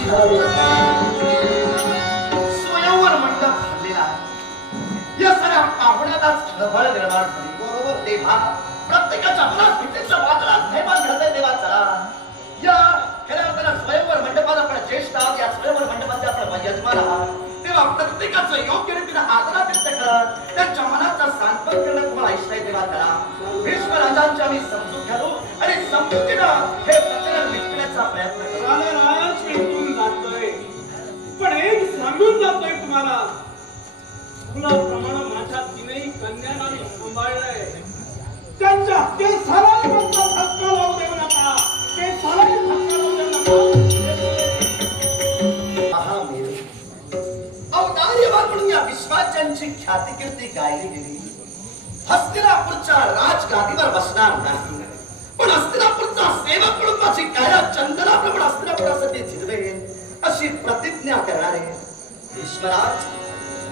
काशी स्वयंवर मंडप हल्लेला या साऱ्या पाहुण्यालाच खळबळ निर्माण झाली. बरोबर तेव्हा प्रत्येकाच्या मनात भीतीच्या वादळात थैमान घडतंय तेव्हा चला या खऱ्या अर्थानं स्वयंवर मंडपाला आपण ज्येष्ठ आहात, या स्वयंवर मंडपाचे आपण यजमान आहात. तेव्हा प्रत्येकाचं योग्य रीतीने आदरा व्यक्त करत त्यांच्या मनाचा सांत्वन करणं तुम्हाला इष्ट आहे तेव्हा चला भीष्म राजांची आम्ही समजूत घालू आणि समजुतीनं हे प्रकरण मिटवण्याचा प्रयत्न करू. राज भेटून जातोय पण एक सांगून जातोय तुम्हाला, फुलाप्रमाणे माझ्या तीनही कन्यांना मी सांभाळलंय. त्यांच्या केसाला फक्त धक्का लावू देऊ नका, केसाला धक्का लावू देऊ नका. अवतार्यवान म्हणून या विश्वाच्यांची ख्याती कीर्ती गायली गेली. हस्तिनापूरच्या राजगादीवर बसणार नाही, पण हस्तिनापूरचा सेवक म्हणून माझी काया चंदनाप्रमाणे हस्तिनापुरासाठी झिजवेल अशी प्रतिज्ञा करणारे भीष्मराज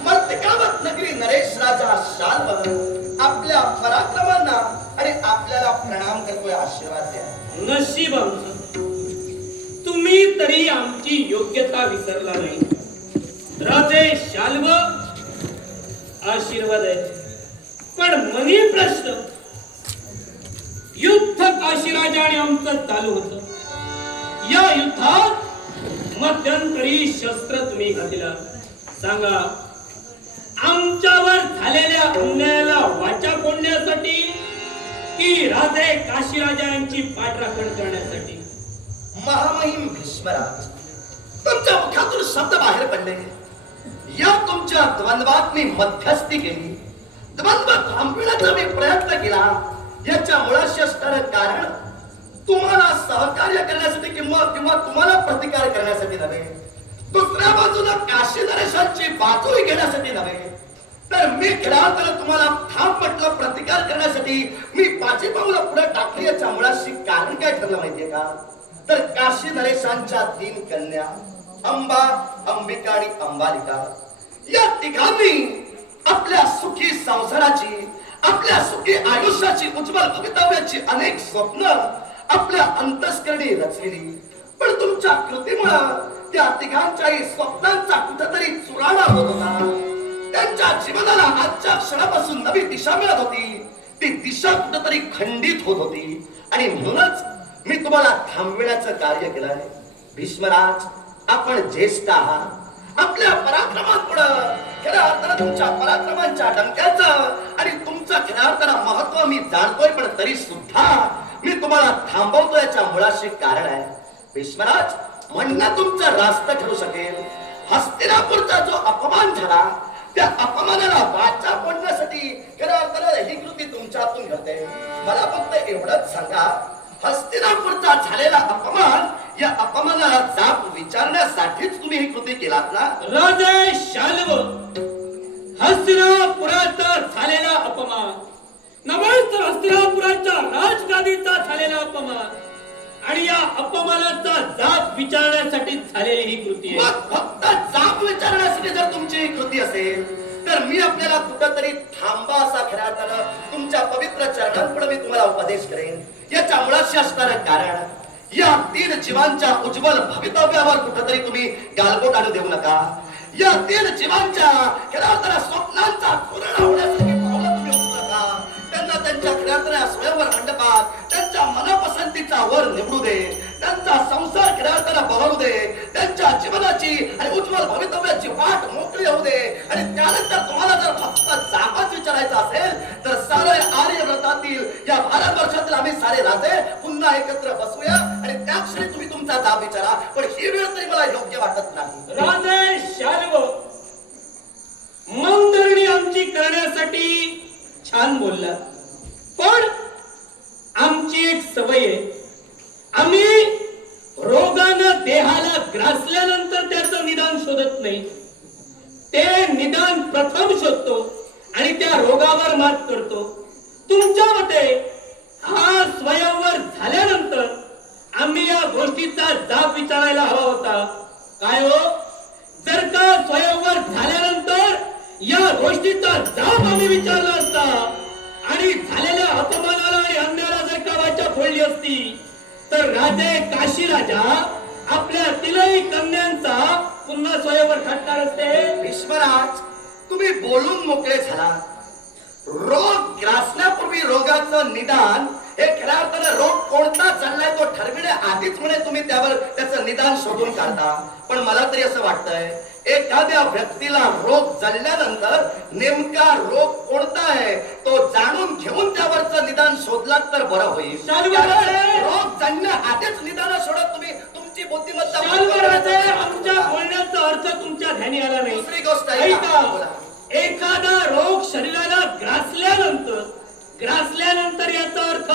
मर्तिकावत नगरी नरेश राजा शाल्व आपल्या पराक्रमांना आणि आपल्याला प्रणाम करतोय. आशीर्वाद द्या. नशीब आमचं, तुम्ही तरी आमची योग्यता विसरला नाही. राजे शाल्व आशीर्वाद आहे, पण मनी प्रश्न युद्ध काशीराजा आणि आमचं चालू होतं. या युद्धात मध्यंतरी शस्त्र तुम्ही घातला. सांगा, आमच्यावर झालेल्या अन्यायाला वाचा फोडण्यासाठी की राजे काशीराजा यांची पाठराखण करण्यासाठी? महामहिम भीष्मराज, तुमच्या मुखातून शब्द बाहेर पडले. या तुमच्या द्वंद्वात मी मध्यस्थी केली, द्वंद्व थांबविण्याचा मी प्रयत्न केला. याच्या मुळाशी असणारं कारण तुम्हाला सहकार्य करण्यासाठी किंवा तुम्हाला प्रतिकार करण्यासाठी नव्हे, दुसऱ्या बाजूला काशी नरेशांची बाजूही घेण्यासाठी नव्हे, तर मी खऱ्या तुम्हाला थांब म्हटलं प्रतिकार करण्यासाठी मी पाची पावलं पुढे टाकली. याच्या मुळाशी कारण काय ठरलं माहितीये का? तर काशी नरेशांच्या 3 कन्या अंबा, अंबिका आणि अंबालिका या तिघांनी आपल्या सुखी संसाराची, आपल्या सुखी आयुष्याची, उज्ज्वल भवितव्याची अनेक स्वप्न आपल्या अंतस्करणी रचलेली. पण तुमच्या कृतीमुळे त्या तिघांच्याही स्वप्नांचा कुठेतरी चुराडा होत होता. त्यांच्या जीवनाला आजच्या क्षणापासून नवी दिशा मिळत होती. ती दिशा कुठेतरी खंडित होत होती आणि म्हणूनच मी तुम्हाला थांबविण्याचं कार्य केलंय. भीष्मराज, आपण ज्येष्ठ आहात. आपल्या पराक्रमापुढं खऱ्या अर्थानं तुमच्या पराक्रमांच्या डंक्याचं आणि तुमचं खऱ्या अर्थानं महत्व मी जाणतोय, पण तरी सुद्धा मी तुम्हाला थांबवतो. याच्या मुळाशी कारण आहे भीष्मराज, म्हणणं तुमचं रास्त ठरू शकेल. हस्तिनापूरचा जो अपमान झाला त्या अपमानाला वाचा फोडण्यासाठी खऱ्या अर्थानं ही कृती तुमच्या हातून घडते. मला फक्त एवढंच सांगा, हस्तिनापूरचा झालेला अपमान, या अपमानाला जाब विचारण्यासाठीच तुम्ही ही कृती केलात ना? राजे शाल्व, हस्तिनापुराचा झालेला अपमान नव्हे तर हस्तिनापुराच्या राजगादीचा झालेला अपमान आणि या अपमानाचा जाब विचारण्यासाठी झालेली ही कृती आहे. फक्त जाब विचारण्यासाठी जर तुमची ही कृती असेल तर मी आपल्याला कुठेतरी थांबा असा खऱ्या अर्थानं तुमच्या पवित्र चरणांपुढे मी तुम्हाला उपदेश करेन. याच्या मुळाशी असणारं कारण या 3 जीवांच्या उज्ज्वल भवितव्यावर कुठेतरी तुम्ही गालबोट आणू देऊ नका. या 3 जीवांच्या खऱ्या अर्थानं स्वप्नांचा पूर्ण होण्यासाठी पावलं तुम्ही उचलू नका. त्यांना त्यांच्या खऱ्या अर्थानं स्वयंवर मंडपात त्यांच्या मनपसंतीचा वर निवडू दे, त्यांचा संसार खऱ्या अर्थानं बहरू दे, त्यांच्या जीवनाची आणि उज्ज्वल भवितव्याची वाट मोकळी होऊ दे. आणि त्यानंतर तुम्हाला जर फक्त जाबाच विचारायचा असेल तर सारे आर्यव्रतातील या भारतवर्षातील आम्ही सारे राजे पुन्हा एकत्र बसूया आणि त्या क्षणी तुम्ही तुमचा जाब विचारा. पण ही वेळ तरी मला योग्य वाटत नाही. राजे शाल्व, मनधरणी आमची करण्यासाठी छान बोलला, पण आमची एक सवय आहे, आम्ही रोगानं देहाला ग्रासल्यानंतर त्याचं निदान शोधत नाही. ते निदान प्रथम शोधतो आणि त्या रोगावर मात करतो. तुमच्या मते हा स्वयंवर झाल्यानंतर आम्ही या गोष्टीचा जाब विचारायला हवा होता काय हो? जर का स्वयंवर झाल्यानंतर या गोष्टीचा जाब आम्ही विचारला असता आणि झालेल्या अपमानाला आणि अन्यायाला जर का वाचा फोडली असती तर राजे काशीराजा आपल्या तिलई कन्या पुन्हा स्वयंवर थटणार असते. भीष्मराज, तुम्ही बोलून मोकळे झाला. रोग ग्रासण्यापूर्वी रोगाचं निदान, हे खऱ्या अर्थानं रोग कोणता चाललाय तो ठरविण्या आधीच म्हणे तुम्ही त्याचं निदान शोधून काढता. पण मला तरी असं वाटतंय, एखाद्या व्यक्तीला रोग जळल्यानंतर नेमका रोग कोणता आहे तो जाणून घेऊन त्यावरचं निदान शोधलात तर बरं होईल. रोग जळण्या आधीच निदान शोधत तुम्ही तुमची बुद्धिमत्ता आमच्या बोलण्याचा अर्थ तुमच्या ध्यानी आला नाही. दुसरी गोष्ट आहे का? बोला. एखादा रोग शरीराला ग्रासल्यानंतर याचा अर्थ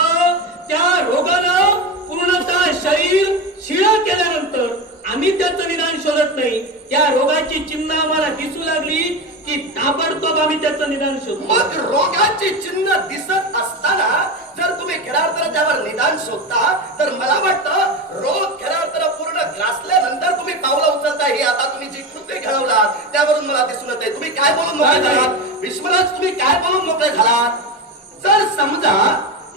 त्या रोगानं पूर्णतः शरीर शिळ केल्यानंतर आम्ही त्याचं निदान शोधत नाही. त्या रोगाची चिन्ह आम्हाला दिसू लागली की ताबडतोब आम्ही त्याचं निदान शोधतो. मग रोगाची चिन्ह दिसत असताना जर तुम्ही खऱ्या अर्थानं त्यावर निदान शोधता तर मला वाटतं रोग खऱ्या अर्थानं पूर्ण ग्रासल्यानंतर तुम्ही पावलं उचलता. हे आता तुम्ही जी कृती घडवला त्यावरून मला दिसून येते. तुम्ही काय बोलून मोकळे झालात? भीष्मराज, तुम्ही काय बोलून मोकळे झालात? जर समजा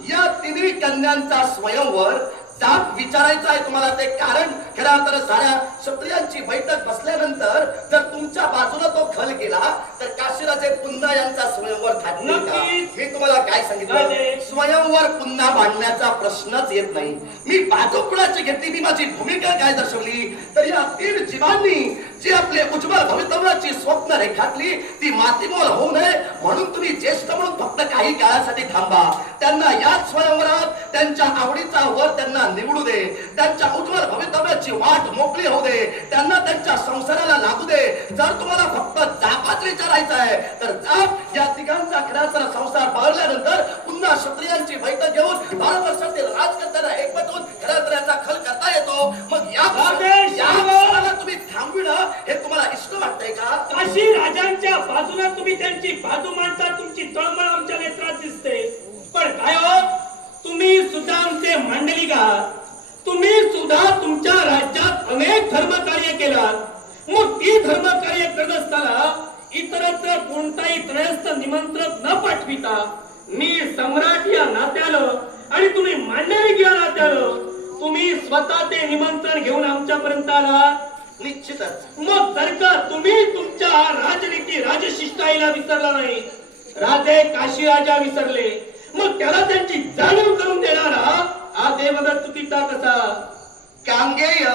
या तिन्ही कन्यांचा स्वयंवर जाब विचारायचा आहे तुम्हाला, ते कारण खऱ्या अर्थानं साऱ्या क्षत्रियांची बैठक बसल्यानंतर जर तुमच्या बाजूला तो खल गेला तर काशीराजे पुन्हा यांचा स्वयंवर थाटतील का? मी तुम्हाला काय सांगितलं, स्वयंवर पुन्हा मांडण्याचा प्रश्नच येत नाही. मी बाजू कुणाची घेतली, मी माझी भूमिका काय दर्शवली, तर या तीन जीवांनी जी आपले उज्ज्वल भवितव्याची स्वप्न रेखाटली ती मातीमोल होऊ नये म्हणून तुम्ही ज्येष्ठ म्हणून फक्त काही काळासाठी थांबा. त्यांना याच स्वयंवरात त्यांच्या आवडीचा वर त्यांना निवडू दे. त्यांच्या उज्ज्वल भवितव्याची वाट मोकळी होऊ दे. त्यांना त्यांच्या संसाराला लागू दे. जर तुम्हाला फक्त जापाच विचारायचा आहे तर जाप या तिघांचा खऱ्याचा संसार पाळल्यानंतर पुन्हा क्षत्रियांची बैठक घेऊन भारतवर्षातील राजकर्त्यांना एकवटून खऱ्याचा खल करता येतो. मग या तुम्ही थांबविणं हे तुम्हाला इष्ट वाटतंय का? काशी राजांच्या बाजूला तुम्ही त्यांची बाजू मांडता, तुमची तळमळ आमच्या नेत्रात दिसते. पण काय हो, तुम्ही सुद्धा आमचे मांडलिक आहात. तुम्ही सुद्धा तुमच्या राज्यात अनेक धर्मकार्य केलात. मग ती धर्मकार्य करत असताना इतरत्र कोणताही त्रयस्थ निमंत्रण न पाठविता मी सम्राट या नात्यानं आणि तुम्ही मांडलिक या नात्यानं तुम्ही स्वतः ते निमंत्रण घेऊन आमच्यापर्यंत आलात. निश्चितच. मग जर का तुम्ही तुमच्या राजनीती राजशिष्टाईला विसरला नाही, राजे काशी राजा विसरले, मग त्याला त्यांची जाणीव करून देणारा हा देवदत्त चुकीचा कसा? कांगेय,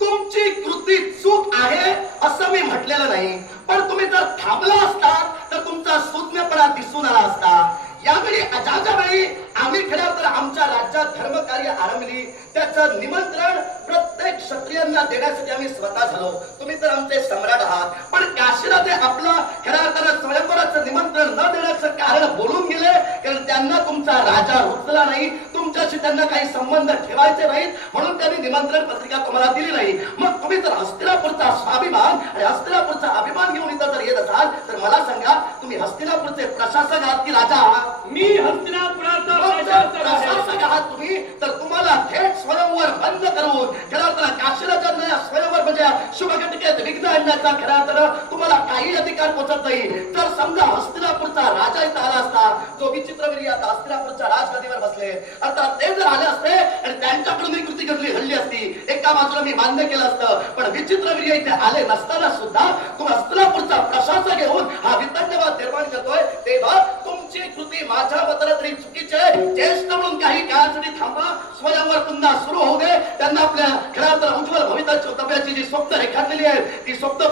तुमची कृती चूक आहे असं मी म्हटलेलं नाही, पण तुम्ही जर थांबला असता तर तुमचा सुज्ञपणा दिसून आला असता. यावेळी ज्या वेळी आम्ही खऱ्या तर आमच्या राज्यात धर्मकार्य आरंभली त्याचं निमंत्रण प्रत्येक क्षत्रियांना देण्यासाठी आम्ही स्वतः झालो. तुम्ही तर आमचे सम्राट आहात, पण काशीराजे आपला खऱ्या अर्थानं स्वयंवराचं निमंत्रण न देण्याचं कारण बोलून गेले, कारण त्यांना तुमचा राजा रुचला नाही, तुमच्याशी त्यांना काही संबंध ठेवायचे नाहीत म्हणून त्यांनी निमंत्रण पत्रिका तुम्हाला दिली नाही. मग तुम्ही जर हस्तिनापूरचा स्वाभिमान आणि हस्तिनापूरचा अभिमान घेऊन इथं जर येत असाल तर मला सांगा, तुम्ही हस्तिनापूरचे प्रशासक आहात की राजा आहात? मी हस्तिनापुराचा प्रशासक आहात तुम्ही, तर तुम्हाला थेट स्वयंवर बंद करून खऱ्या अर्थानं काशीराजांना या स्वयंवर म्हणजे शुभघटकेत विघ्न आणण्याचा खऱ्या अर्थानं तुम्हाला काही अधिकार पोचत नाही. जर समजा हस्तिनापूरचा राजा इथं आला असता, जो विचित्रवीर्य आता हस्तिनापूरच्या राजगदीवर बसले, अर्थात ते जर आले असते आणि त्यांच्याकडून ही कृती घडली असती, एका बाजूला मी मान्य केलं असतं, पण विचित्रवीर्य इथे आले नसताना सुद्धा तुम्ही हस्तिनापूरचा प्रशासक घेऊन हा वितंडवाद निर्माण करतोय, तेव्हा तुमची कृती माझ्या मताला तरी चुकीची आहे. ज्येष्ठ म्हणून काही काळासाठी थांबा, स्वयंवर पुन्हा सुरू होऊ दे. त्यांना आपल्या खऱ्या तर उज्ज्वल भवितव्याची जी स्वप्न रेखाटलेली आहे ती स्वप्न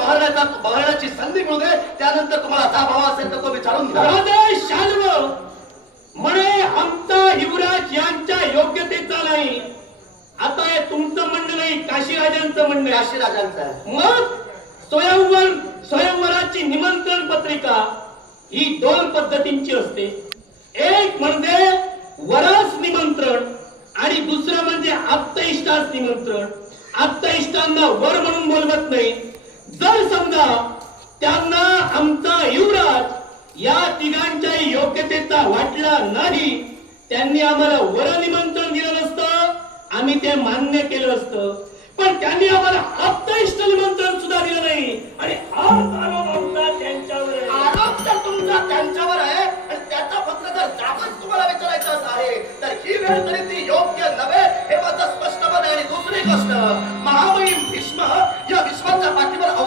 बहरण्याची संधी मिळू दे. त्यानंतर तुम्हाला जाब हवा असेल तर तो विचारून घ्या. म्हणे आमचा युवराज यांच्या योग्यतेचा नाही. आता हे तुमचं म्हणणं नाही, काशीराजांचं म्हणणं. काशीराजांचं. मग स्वयंवराची निमंत्रण पत्रिका ही दोन पद्धतींची असते. एक म्हणजे वरास निमंत्रण आणि दुसरं म्हणजे आप्तइष्टास निमंत्रण. आप्तइष्टांना वर म्हणून बोलवत नाही. जर समजा त्यांना आमचा युवराज या तिघांच्या योग्यतेचा वाटला नाही, त्यांनी आम्हाला वर निमंत्रण दिलं नसतं, आम्ही ते मान्य केलं असतं. पण त्यांनी आम्हाला आप्तइष्ट निमंत्रण सुद्धा दिलं नाही आणि आरोप आमचा त्यांच्यावर आहे. आरोप तर तुमचा त्यांच्यावर आहे आणि त्याचा फक्त जर जाबच तुम्हाला विचारायचं आहे तर ही वेळ तरी ती योग्य नव्हे हे माझं स्पष्ट मत आहे. आणि दुसरी गोष्ट, महामहिम भीष्म या विश्वाच्या पाठीवर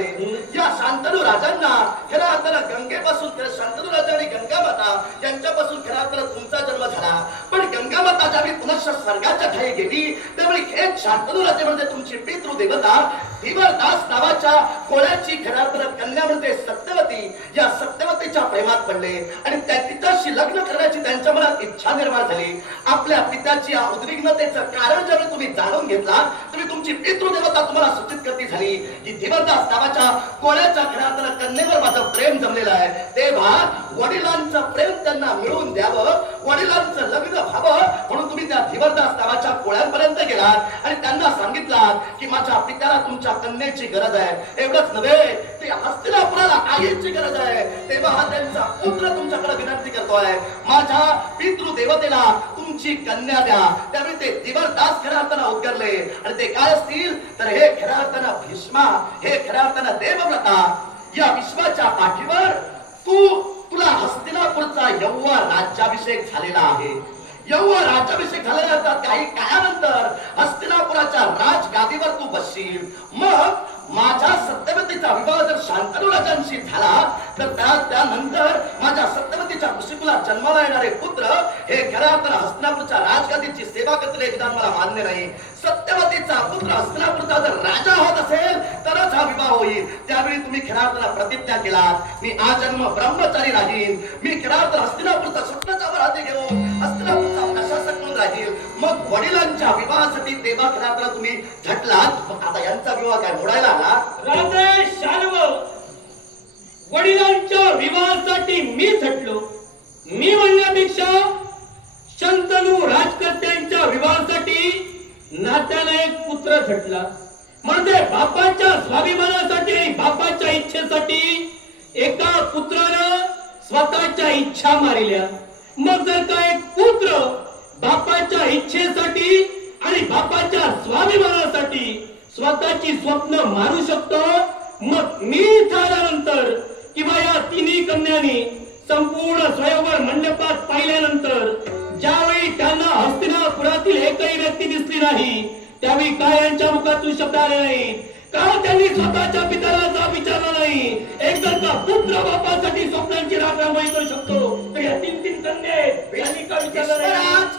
राजे या शांतनू राजांना खऱ्या अर्थानं गंगेपासून शांतनू राजा आणि गंगा माता यांच्यापासून खऱ्या अर्थानं तुमचा जन्म झाला. पण गंगा माता ज्यावेळी पुनश्च स्वर्गाच्या ठाई गेली त्यावेळी हे शांतनू राजे म्हणजे तुमची पितृदेवता धीवरदास नावाच्या कोळ्याची खऱ्या अर्थानं कन्या म्हणजे सत्यवती या सत्यवतीच्या प्रेमात पडले आणि त्या तिच्याशी लग्न करण्याची त्यांच्या मनात इच्छा निर्माण झाली. आपल्या पित्याची या उद्विग्नतेचं कारण ज्यावेळी तुम्ही जाणून घेतला तुम्ही तुमची पितृदेवता तुम्हाला सूचित करती झाली की धीवरदास नावाच्या कोळ्याच्या खऱ्या अर्थानं कन्येवर माझं प्रेम जमलेलं आहे. तेव्हा वडिलांचं प्रेम त्यांना मिळवून द्यावं वडिलांचं लग्न व्हावं म्हणून तुम्ही त्या धीवरदास नावाच्या कोळ्यांपर्यंत गेलात आणि त्यांना सांगितलात की माझ्या पित्याला तुमच्या कन्येची गरज आहे. एवढंच नव्हे ते हस्तिनापुराला आईची गरज आहे. तेव्हा हा त्यांचा पुत्र तुमच्याकडे विनंती करतोय माझ्या पितृदेवतेला तुमची कन्या द्या. त्यावेळी ते धीवरदास खऱ्या अर्थानं उद्गारले आणि ते काय असतील तर हे खऱ्या अर्थानं भीष्मा हे खऱ्या अर्थानं देवव्रता या विश्वाच्या पाठीवर तुला हस्तिनापूरचा यौवा राज्याभिषेक झालेला आहे. यौवा राज्याभिषेक झाल्यानंतर काही काळानंतर हस्तिनापुराच्या राजगादीवर तू बसशील. मग माझ्या सत्यवतीचा विवाह जर शांतनू राजांशी झाला तर त्यानंतर माझ्या सत्यवतीच्या कुशीकुलात जन्माला येणारे पुत्र हे खऱ्या अर्थानं हस्तिनापूरच्या राजगादीची सेवा करतील हे विधान मला मान्य नाही. सत्यवतीचा पुत्र हस्तिनापूरचा जर राजा होत असेल तरच हा विवाह होईल. त्यावेळी तुम्ही खऱ्या अर्थानं प्रतिज्ञा केलात मी आजन्म ब्रह्मचारी राहीन. मी खऱ्या अर्थानं हस्तिनापूरचा स्वप्नाचा हाती घेऊन हस्तिनापूरचा प्रशासक म्हणून राहील. मग वडिलांच्या विवाहासाठी तेव्हा खऱ्या अर्थानं तुम्ही झटलात. आता यांचा विवाह काय मोडायला आला. राजे शाल्व वडिलांच्या विवाहासाठी मी झटलो. मी म्हणण्यापेक्षा शंतनू राजकर्त्यांच्या विवाहासाठी नात्याला एक पुत्र झटला. म्हणजे बापाच्या स्वाभिमानासाठी आणि बापाच्या इच्छेसाठी एका पुत्रानं स्वतःच्या इच्छा मारिल्या. मग जर का एक पुत्र बापाच्या इच्छेसाठी आणि बापाच्या स्वाभिमानासाठी स्वतःची स्वप्न मारू शकतो मग मी झाल्यानंतर किंवा या तिन्ही कन्यांनी संपूर्ण स्वयंवर मंडपात पाहिल्यानंतर ज्यावेळी त्यांना हस्तिनापुरातील एकही व्यक्ती दिसली नाही त्यावेळी काय यांच्या मुखातून शब्द आले नाही का त्यांनी स्वतःच्या पित्याला विचारलं नाही. एक जर का पुत्र बापासाठी स्वप्नांची राखरांगोळी करू शकतो तर या तीन कन्या यांनी का विचारलं नाही.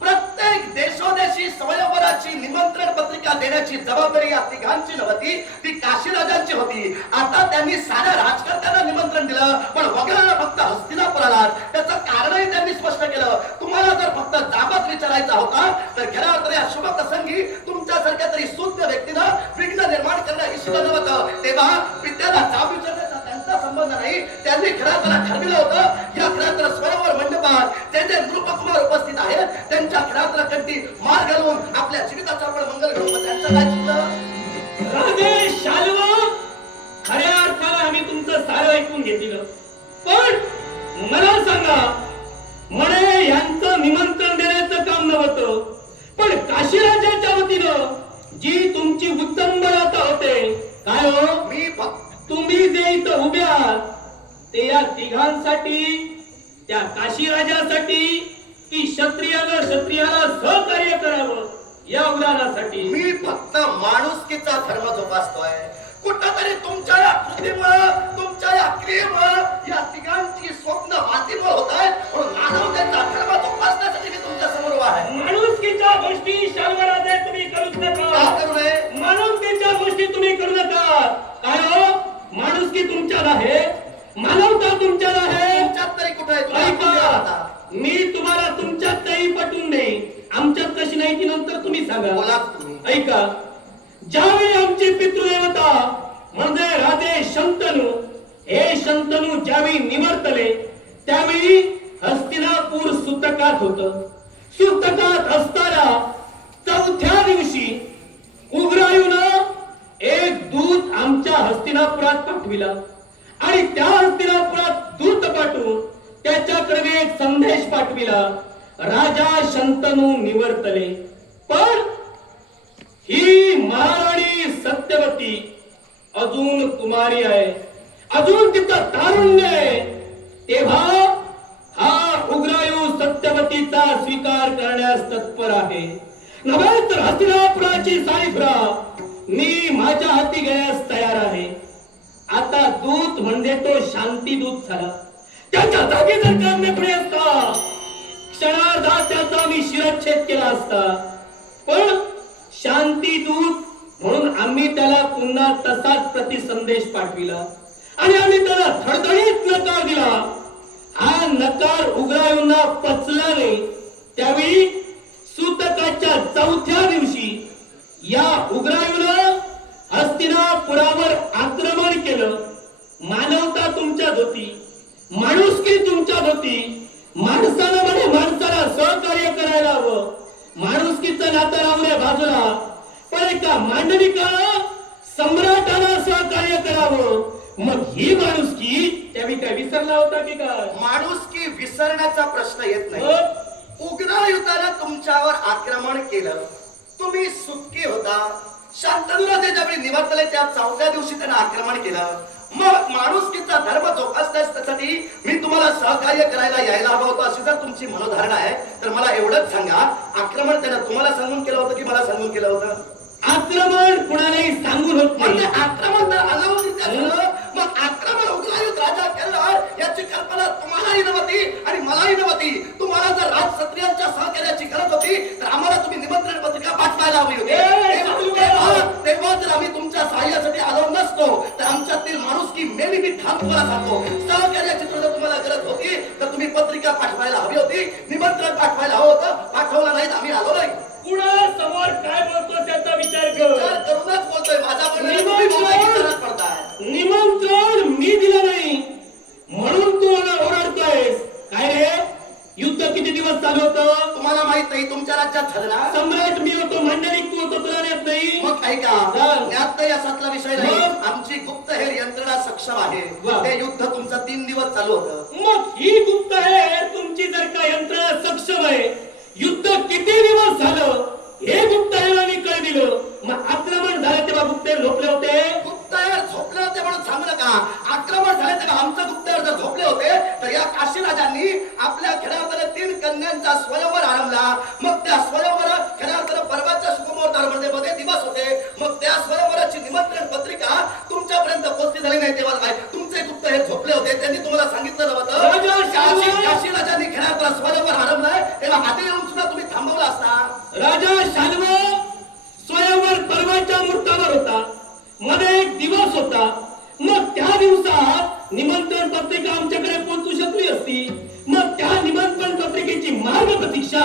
प्रत्येक देशोदेशी स्वयंवराची निमंत्रण पत्रिका देण्याची जबाबदारी या तिघांची नव्हती ती काशीराजांची होती. आता त्यांनी साऱ्या राजकर्त्यांना निमंत्रण दिलं पण वगैरे फक्त हस्तिनापुराला. त्याचं कारणही त्यांनी स्पष्ट केलं. तुम्हाला जर फक्त जाबाच विचारायचा होता तर खऱ्या अर्थाने या शुभ प्रसंगी तुमच्यासारख्या तरी शुद्ध व्यक्तीनं विघ्न निर्माण करणं इष्ट नव्हतं. तेव्हा विद्याला जाब विचारण्याचा त्यांचा संबंध नाही. त्यांनी खऱ्या अर्थानं ठरविलं होतं या खऱ्या अर्थानं स्वयंवर मंडपात जे नृपकुमार उपस्थित आहेत त्यांच्या खऱ्या अर्थानं कंठी मार घालून आपल्या जीविताचा आपण मंगल घडवू. त्यांचं काय चुकलं. राजे शाल्व खऱ्या अर्थानं आम्ही तुमचं सारं ऐकून घेतलं पण मला सांगा म्हणे यांचं निमंत्रण देण्याचं काम नव्हतं पण काशीराजाच्या वतीनं जी तुमची उत्तंबरता होते काय हो मी तुम्ही जे इथं उभे आहात ते या तिघांसाठी त्या काशीराजासाठी की क्षत्रियाला सहकार्य करावं या उदाहरणासाठी. मी फक्त माणुसकीचा धर्म जोपासतोय. कुठंतरी तुमच्या या कृतीमुळं तुमच्या या क्रियेमुळं या तिघांची स्वप्न मातीमोल होत आहेत म्हणून मानवतेचा धर्म जोपासण्यासाठी मी तुमच्या समोर उभा आहे. माणुसकीच्या गोष्टी शाल्वराजे तुम्ही करूच नका. करू नये. मानवतेच्या गोष्टी तुम्ही करू नका. काय हो माणुसकी तुमच्यात आहे मानवता तुमच्यात आहे. तुमच्यात तरी कुठे ऐका मी तुम्हाला तुमच्यातही पटवून देईन. आमच्यात कशी नाही ती नंतर तुम्ही सांगा. बोला तुम्ही. ऐका ज्यावेळी आमची पितृदेवता म्हणजे राजे शंतनू हे शंतनू ज्यावेळी निवर्तले त्यावेळी हस्तिनापूर सुतकात होत. सुतकात असताना चौथ्या दिवशी उग्रायूनं एक दूत आमच्या हस्तिनापुरात पाठविला आणि त्या हस्तिनापुरात दूत पाठवून त्याच्याकडे एक संदेश पाठविला राजा शंतनू निवर्तले पण ही महाराणी सत्यवती अजून कुमारी आहे अजून तिचं तारुण्य आहे. तेव्हा हा उग्रायू सत्यवतीचा स्वीकार करण्यास तत्पर आहे. नव्हे तर हस्तिनापुराची साळीफरा मी माझ्या हाती घेण्यास तयार आहे. आता दूत म्हणजे तो शांती दूत झाला. त्याच्या जागी जर का अन्य कोणी असता, क्षणार्धात त्याचा मी शिरच्छेद केला असता. पण शांती दूत म्हणून आम्ही त्याला पुन्हा तसाच प्रतिसंदेश पाठविला आणि आम्ही त्याला धडधडीत नकार दिला. हा नकार उग्रायूंना पचला नाही. त्यावेळी सूतकाच्या 4थ्या दिवशी या उग्रायूनं हस्तिनापुरावर आक्रमण केलं. मानवता तुमच्यात होती, माणुसकी तुमच्यात होती. माणसानं म्हणे माणसाला सहकार्य करायला हवं, माणुसकीचं नातं राहून बाजूला. पण एका मांडलिकानं सम्राटाला सहकार्य करावं. मग ही माणुसकी त्यावेळी काय विसरला होता की काय? माणुसकी विसरण्याचा प्रश्न येत नाही. उग्रयुद्धानं तुमच्यावर आक्रमण केलं, तुम्ही सुटके होता. शांतनुला ते ज्यावेळी निवर्तले त्या 4थ्या दिवशी त्यानं आक्रमण केलं. मग माणुसकीचा धर्म जोपासण्यासाठी मी तुम्हाला सहकार्य करायला यायला हवं होतं, अशी जर तुमची मनोधारणा आहे तर मला एवढंच सांगा, आक्रमण त्यानं तुम्हाला सांगून केलं होतं की मला सांगून केलं होतं? आक्रमण कुणालाही सांगून होत नाही. म्हणजे आक्रमण तर अनावृत्या झालं. मग आक्रमण उग्रायुध राजा करणार याची कल्पना तुम्हालाही नव्हती आणि मलाही नव्हती. तुम्हाला जर राजक्षत्रियांच्या सहकार्याची गरज होती तर आम्हाला तुम्ही निमंत्रण पत्रिका पाठवायला हवी होती. तेव्हा जर आम्ही तुमच्या सहाय्यासाठी आलो नसतो तर आमच्यातील माणुसकी मेली. मी ठाम तुम्हाला सांगतो, सहकार्याची जर तुम्हाला गरज होती तर तुम्ही पत्रिका पाठवायला हवी होती, निमंत्रण पाठवायला हवं होतं. पाठवलं नाही तर आम्ही आलो नाही. कुणासमोर काय बोलतो त्याचा विचार कर. विचार करूनच बोलतोय. माझ्या म्हणण्याने तुम्ही बोलताय की जरात पडताय. निमंत्रण मी दिलं नाही म्हणून तू ओरडतोयस काय रे? युद्ध किती दिवस चालू होतं तुम्हाला माहित नाही? तुमच्या राज्यात झालं ना. सम्राट मी होतो, मंडलिक तू होतो, तुला येत नाही. मग ऐका, चाल. ज्ञात नाही असातला विषय नाही. मग? आमची गुप्तहेर यंत्रणा सक्षम आहे. वा. ते युद्ध तुमचं 3 दिवस चालू होतं. मग ही गुप्त आहे तुमची जर का यंत्रणा सक्षम आहे, युद्ध किती दिवस झालं हे गुप्तहेरांनी कळ दिलं. मग आक्रमण झालं तेव्हा गुप्तहेर झोपले होते. गुप्तहेर झोपले होते म्हणून सांगू नका. आक्रमण झाले तेव्हा आमचं गुप्तहेर जर झोपले होते तर या काशीराजांनी आपल्या खेळावर 3 कन्यांचा स्वयंवर आरंभला. मग त्या स्वयंवर खेळावर पर्वाच्या शुभमुहूर्तामध्ये मध्ये दिवस होते. मग त्या स्वयंवराची निमंत्रण पत्रिका तुमच्यापर्यंत पोहोचली झाली नाही. तेव्हा काय तुमचे गुप्तहेर झोपले होते? त्यांनी तुम्हाला सांगितलं नव्हतं? काशीराजांनी खेळावर स्वयंवर आरंभलाय तेव्हा आधी येऊन सुद्धा तुम्ही थांबवला असता. राजा शाल्व स्वयंवर पर्वाच्या मुहूर्तावर होता, मध्ये एक दिवस होता. मग त्या दिवसात निमंत्रण पत्रिका आमच्याकडे पोहोचू शकली असती. मग त्या निमंत्रण पत्रिकेची मार्ग प्रतीक्षा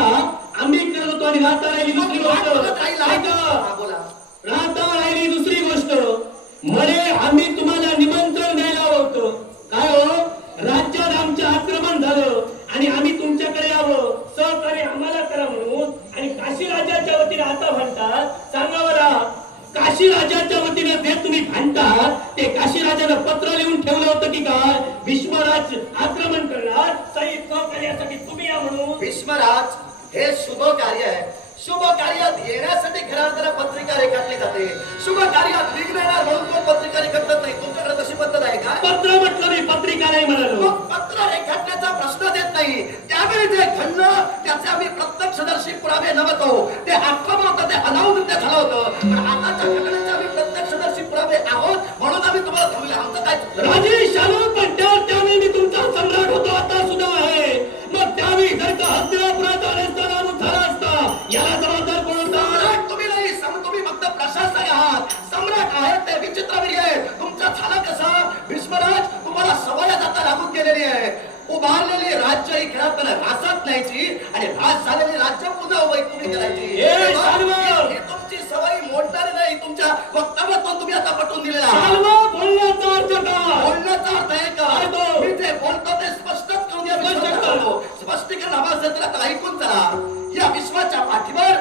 आम्ही करत होतो. आणि राहता राहिली दुसरी गोष्ट ऐका. हा, बोला. राहता राहिली दुसरी गोष्ट म्हणे आम्ही तुम्हाला निमंत्रण द्यायला हवं होतं. काय हो, राज्यात आमचं आक्रमण झालं आणि आम्ही तुमच्याकडे यावं, सहकार्य आम्हाला करा म्हणून. आणि काशी राजाच्या वतीने आता म्हणतात, सांगा बरं, काशी राजाच्या वतीने जे तुम्ही म्हणतात ते काशी राजानं पत्र लिहून ठेवलं होतं की काय? भीष्मराज आक्रमण करणार, सही सहकार्यासाठी तुम्ही या म्हणून. भीष्मराज हे शुभ कार्य आहे. शुभ कार्यात येण्यासाठी घरात पत्रिका रेखाटली जाते. शुभ कार्यात विघ्न येणार म्हणून कोण पत्रिका रेखाटत नाही. तुमच्याकडे तशी पद्धत आहे का? पत्र म्हटलं मी, पत्रिका नाही म्हणालो. मग पत्र रेखाटण्याचा प्रश्न देत नाही. त्यावेळी जे घडलं त्याचे आम्ही प्रत्यक्षदर्शी पुरावे नव्हतो. ते आक्रमण होतं, ते अनावृत्य झालं होतं. पण आताच्या घटनेचे आम्ही प्रत्यक्षदर्शी पुरावे आहोत म्हणून आम्ही तुम्हाला थांबले. आमचं काय चुकलं? राजे शालू, पण त्यावेळी मी तुमचा सम्राट होतो, आता सुद्धा आहे. मग त्यावेळी जर का हस्तिनापुरात आले असताना झाला असता, याला जबाबदार कोण होता? सम्राट तुम्ही नाही, तुम्ही फक्त प्रशासक आहात. सम्राट आहेत ते विचित्रवीर्य आहे. तुमचं झालं कसं? भीष्मराज तुम्हाला सवय जाता लागून गेलेली आहे. उभारलेली राज्य ही खेळात रासात न्यायची आणि रास झालेली राज्य पुन्हा वैकुंठी करायची. ही तुमची सवय मोडणारी नाही. तुमच्या वक्तव्यातून तुम्ही आता पटवून दिलेला बोलण्याचा अर्थ काय? बोलण्याचा अर्थ आहे का? मी जे बोलतो ते स्पष्टच करून द्या. स्पष्टीकरण हवं असेल तर आता ऐकून चला. या विश्वाच्या पाठीवर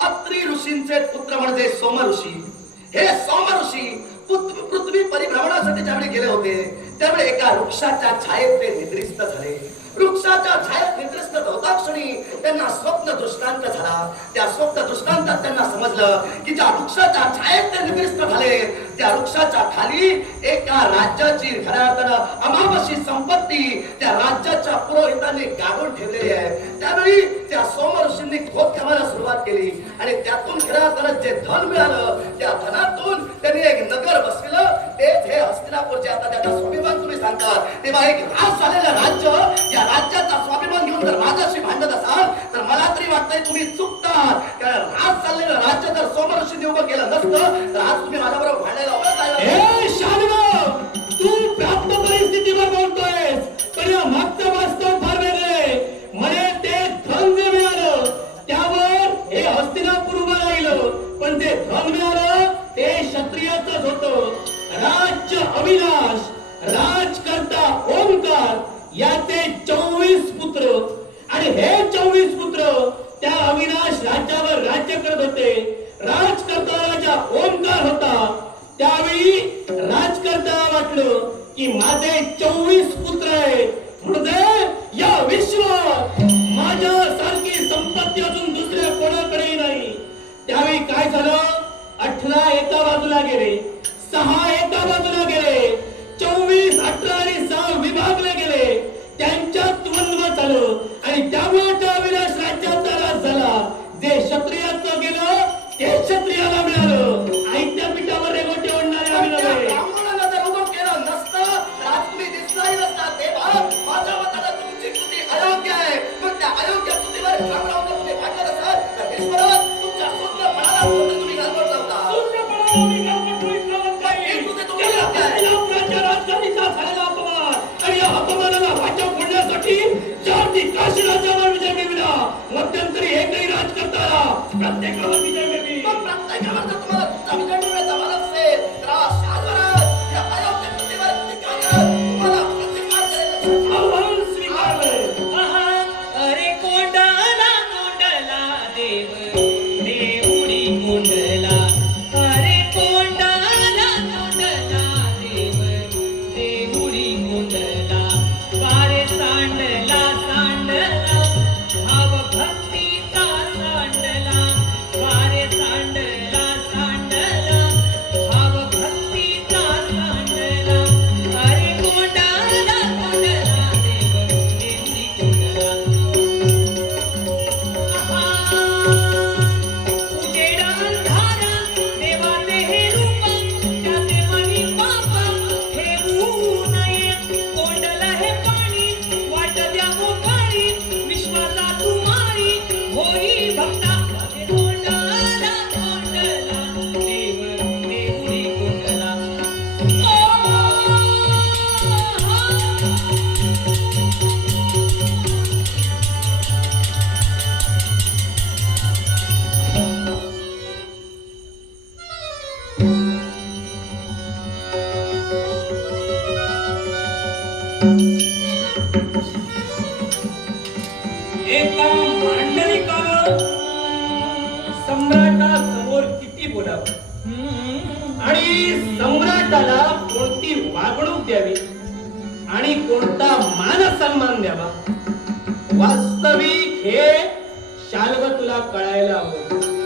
अत्री ऋषींचे पुत्र म्हणजे सोम ऋषी. हे सोम ऋषी पृथ्वी परिभ्रमणासाठी ज्यावेळी गेले होते त्यावेळी एका वृक्षाच्या छायेत ते निद्रिस्त झाले. वृक्षाच्या छायेत निद्रिस्त होता क्षणी त्यांना स्वप्न दृष्टांत झाला. त्या स्वप्न दृष्टांतात त्यांना समजलं की ज्या वृक्षाच्या छायेत ते निद्रिस्त झाले त्या वृक्षाच्या खाली एका राज्याची खऱ्या अर्थानं अमावशी संपत्ती त्या राज्याच्या पुरोहितांनी गाडून ठेवलेली आहे. त्यावेळी त्या सोम ऋषींनी खोत ठेवायला सुरुवात केली आणि त्यातून खऱ्या अर्थानं जे धन मिळालं त्या धनातून त्यांनी एक नगर बसविलं. तेच हे हस्तिनापुर तेव्हा एक राज झालेलं राज्य, या राज्याचा स्वाभिमान घेऊन जर माझ्याशी भांडत असाल तर मला तरी वाटतंय तुम्ही चुकतात. कारण राज चाललेलं राज्य जर सोमऋषींनी उभं केलं नसतं तर आज तुम्ही माझ्याबरोबर भांडायला उभं ए शानभाऊ, तू प्राप्त परिस्थितीवर बोलतोयस, पण या मागचं वास्तव फार वेगळे. म्हणे ते धन जे मिळालं त्यावर हे हस्तिनापूर उभं राहिलं, पण ते धन मिळालं ते क्षत्रियाचंच होतं. राज्य अविनाश, राजकर्ता ओंकार याचे 24 पुत्र, आणि हे 24 पुत्र त्या अविनाश राज्यावर राज्य करत होते. राजकर्ता राजा ओंकार होता. त्यावेळी राजकर्त्याला वाटलं की माझे 24 पुत्र आहेत, म्हणजे या विश्वात माझ्यासारखी संपत्ती अजून दुसऱ्या कोणाकडेही नाही. त्यावेळी काय झालं, 18 एका बाजूला गेले, 6 एका बाजूला गेले, 24, 18 आणि 6 विभागले गेले. त्यांच्यात द्वंद्व झालं आणि त्यामुळे त्या अविनाश राज्याचा राज झाला. जे क्षत्रियाचं गेलं ते क्षत्रियाला मिळालं. आईच्या पिठावर रेगोटे ओढणारे आम्ही नव्हे. ब्राह्मणाला जर उभं केलं नसतं तर आज तुम्ही दिसलाही नसता. तेव्हा माझ्या मताला तुमची कृती अयोग्य आहे. मग त्या अयोग्य कृतीवर ठामराव जर तुम्ही भांडत असाल तर ईश्वरात तुमच्या सूत्रपणाला तुम्ही घालवत नव्हता. सूत्रपणाला मी घालवतोय इतका मत काही. ही कृती तुम्ही करताय. इस्लामच्या राजधानीचा झालेला अपमान आणि या अपमानाला वाचा फोडण्यासाठी जाती काशी राज्यावर विजय मिळविला. मध्यंतरी एकही राजकर्त्याला प्रत्येकावर विजय मिळवी. मग प्रत्येकावर जर तुम्हाला तुमचा विजय मिळवायचा मन असेल तर आज शाहजहान या अयोग्य कृतीवर टीका करत तुम्हाला प्रतिकार करायचं आव्हान स्वीकारलंय. अरे कोंडाला कोंडला देव देऊडी कोंडला. अरे कोंडाला कोंडला देव देऊडी कोंडला. पारे सांडला सांडला भाव भक्तीचा सांडला. पारे सांडला सांडला भाव भक्तीचा सांडला. अरे कोंडाला कोंडला देव देऊडी कोंडला. उजेड अंधारा देवाचे हे रूप, त्याचे मनी पाप ठेवू नये. कोंडलं हे पाणी वाट द्या मोकळी, विश्वाचा तुम्हारी होई भक्ता. अरे कोंडाला कोंडला देव देऊडी कोंडला. एका मांडलिकानं सम्राटासमोर किती बोलावं आणि सम्राटाला कोणती वागणूक द्यावी आणि कोणता मान सन्मान द्यावा, वास्तविक हे शाल्व तुला कळायला हवं.